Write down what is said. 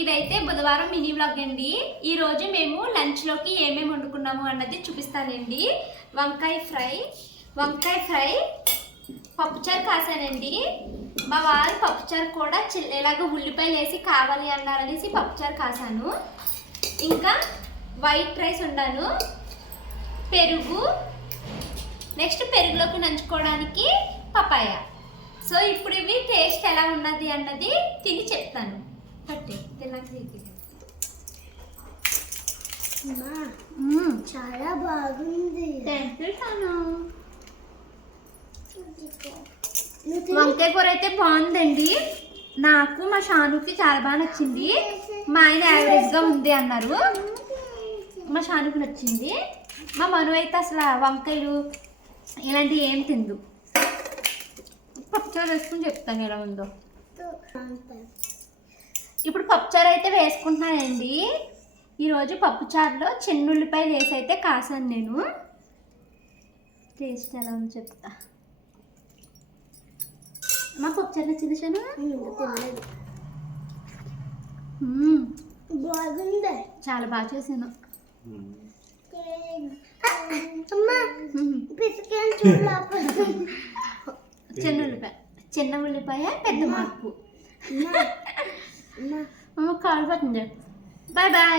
ఇదైతే బుధవారం mini vlog అండి. ఈరోజు మేము లంచ్లోకి ఏమేమి వండుకున్నాము అన్నది చూపిస్తానండి. వంకాయ ఫ్రై వంకాయ ఫ్రై పప్పుచారు కాసానండి. మా వారు పప్పుచారు కూడా ఇలాగ ఉల్లిపాయలు వేసి కావాలి అన్నారనేసి పప్పుచారు కాసాను. ఇంకా వైట్ రైస్ వండాను. పెరుగు నెక్స్ట్ పెరుగులోకి నంచుకోవడానికి పపాయ. సో ఇప్పుడు ఇవి టేస్ట్ ఎలా ఉన్నది అన్నది తిని చెప్తాను. పట్టే తినకి అమ్మా, చాలా బాగుంది. వంకాయ కూర అయితే బాగుందండి. నాకు మా షానుకి చాలా బాగా నచ్చింది. మా ఆయన యావరేజ్గా ఉంది అన్నారు. మా షానుకి నచ్చింది. మా మను అయితే అసలు వంకాయలు ఇలాంటివి ఏం తిందు. పప్పుచారు వేసుకుని చెప్తాను ఎలా ఉందో. ఇప్పుడు పప్పుచారు అయితే వేసుకుంటున్నానండి. ఈరోజు పప్పుచారులో చిన్న ఉల్లిపాయలు వేసి అయితే కాసాను నేను. టేస్ట్ ఎలా ఉందో చెప్తా. మా పప్పుచారు నచ్చింది. మ్మ్. బాగుంది. చాలా బాగా చేశాను. చిన్న ఉల్లిపాయ చిన్న ఉల్లిపాయ పెద్ద మార్పు. നമുക്ക് കാണാൻ പറ്റുന്നുണ്ട് ബൈ ബൈ